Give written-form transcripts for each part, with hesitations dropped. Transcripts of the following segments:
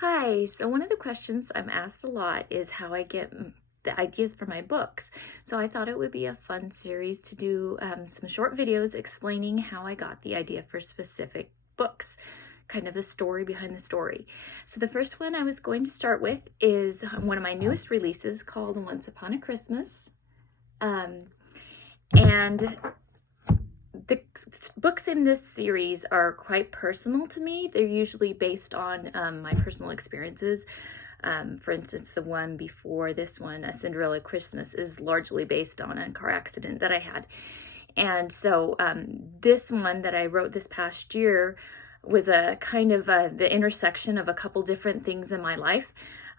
Hi, so one of the questions I'm asked a lot is how I get the ideas for my books. So I thought it would be a fun series to do some short videos explaining how I got the idea for specific books, kind of the story behind the story. So the first one I was going to start with is one of my newest releases called Once Upon a Christmas. And the books in this series are quite personal to me. They're usually based on my personal experiences. For instance, the one before this one, A Cinderella Christmas, is largely based on a car accident that I had. And so this one that I wrote this past year was a kind of the intersection of a couple different things in my life.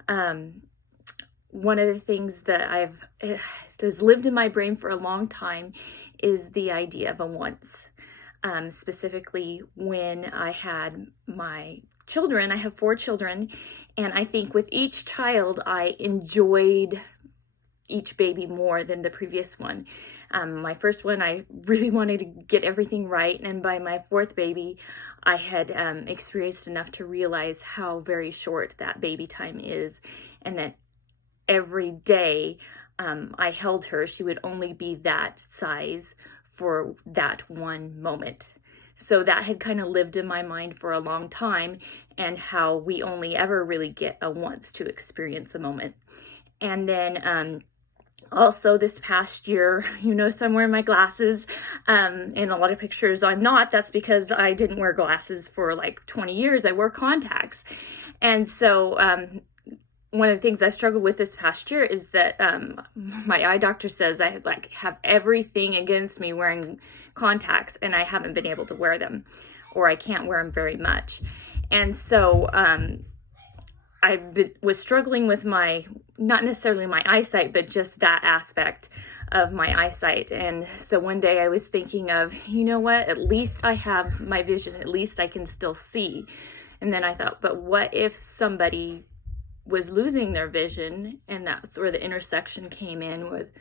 One of the things that has lived in my brain for a long time is the idea of a once. Specifically when I had my children. I have 4 children, and I think with each child I enjoyed each baby more than the previous one. My first one, I really wanted to get everything right, and by my 4th baby I had experienced enough to realize how very short that baby time is, and that every day I held her, she would only be that size for that one moment. So that had kind of lived in my mind for a long time, and how we only ever really get a once to experience a moment. And then also this past year, so I'm wearing my glasses. In a lot of pictures I'm not. That's because I didn't wear glasses for like 20 years. I wore contacts. And so one of the things I struggled with this past year is that my eye doctor says I have everything against me wearing contacts, and I haven't been able to wear them, or I can't wear them very much. And so was struggling with not necessarily my eyesight, but just that aspect of my eyesight. And so one day I was thinking of, what, at least I have my vision, at least I can still see. And then I thought, but what if somebody was losing their vision, and that's where the intersection came in with,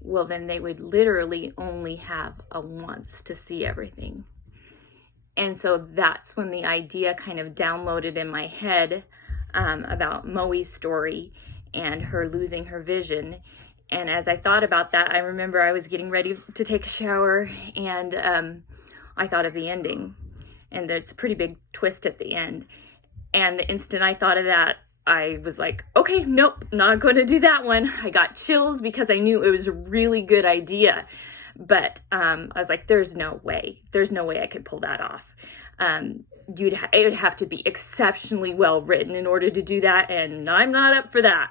well, then they would literally only have a once to see everything. And so that's when the idea kind of downloaded in my head about Moe's story and her losing her vision. And as I thought about that, I remember I was getting ready to take a shower, and I thought of the ending, and there's a pretty big twist at the end. And the instant I thought of that, I was like, okay, nope, not going to do that one. I got chills because I knew it was a really good idea. But I was like, there's no way I could pull that off. It would have to be exceptionally well written in order to do that, and I'm not up for that.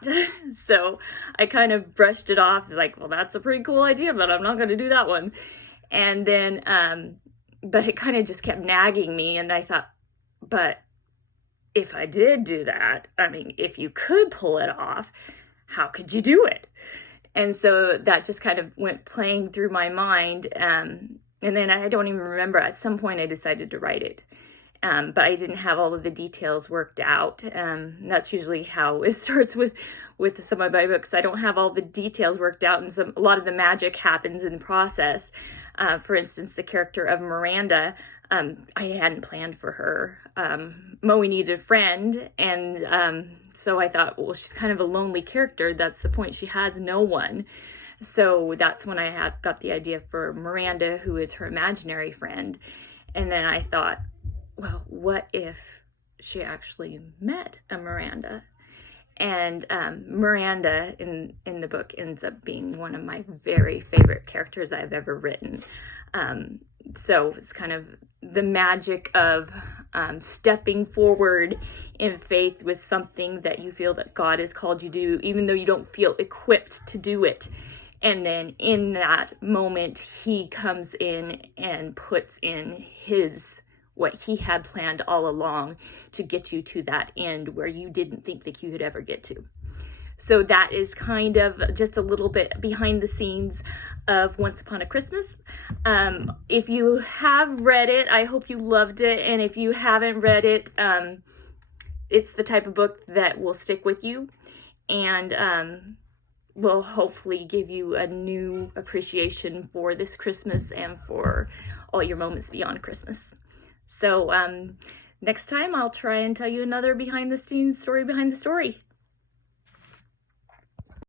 So I kind of brushed it off. It's like, well, that's a pretty cool idea, but I'm not going to do that one. And then, but it kind of just kept nagging me, and I thought, but if I did do that, if you could pull it off, how could you do it? And so that just kind of went playing through my mind. And then I don't even remember, at some point I decided to write it. But I didn't have all of the details worked out. That's usually how it starts with some of my books. I don't have all the details worked out, and a lot of the magic happens in the process. For instance, the character of Miranda, I hadn't planned for her. Moe needed a friend, and so I thought, well, she's kind of a lonely character. That's the point. She has no one. So that's when I got the idea for Miranda, who is her imaginary friend. And then I thought, well, what if she actually met a Miranda? And Miranda in the book ends up being one of my very favorite characters I've ever written. So it's kind of the magic of stepping forward in faith with something that you feel that God has called you to do, even though you don't feel equipped to do it. And then in that moment, he comes in and puts in what he had planned all along to get you to that end where you didn't think that you could ever get to. So that is kind of just a little bit behind the scenes of Once Upon a Christmas. If you have read it, I hope you loved it. And if you haven't read it, it's the type of book that will stick with you, and will hopefully give you a new appreciation for this Christmas and for all your moments beyond Christmas. So next time I'll try and tell you another behind the scenes story behind the story.